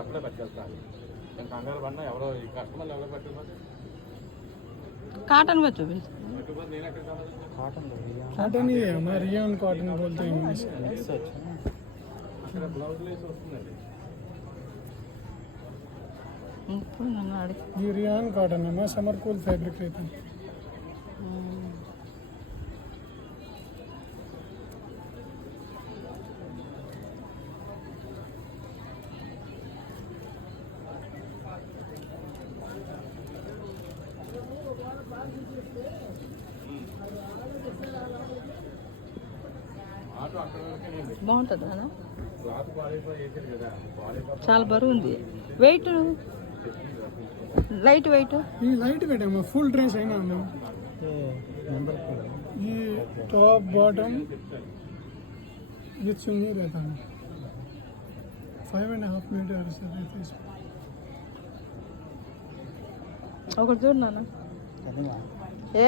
ఎప్పుడే పట్టుకెళ్తాను నేను కంగారు పడినా ఎవరో ఈ కస్టమర్లు ఎవరో పట్టుకుపోతే కాటన్ में तो कॉटन ही है हमारे रियान कॉटन बोलते हैं इंग्लिश అక్కడ బ్లౌజ్ లేస్ వస్తుందండి ये रियान कॉटन है मैं समर कूल फैब्रिक रहता है ఆటో అక్కడ వరకే నేను బాగుంటుంది కదా క్లాత్ క్వాలిటీ వేసారు కదా క్వాలిటీ చాలా బరువు ఉంది వెయిట్ లైట్ వెయిట్ ये लाइट वेट है मैं फुल ड्रेस है ना मैं ये टॉप बॉटम ये चुन्नी रहता है 5.5 मीटर से रहता है इसमें ఒకటి చూడు నాన్న ఏ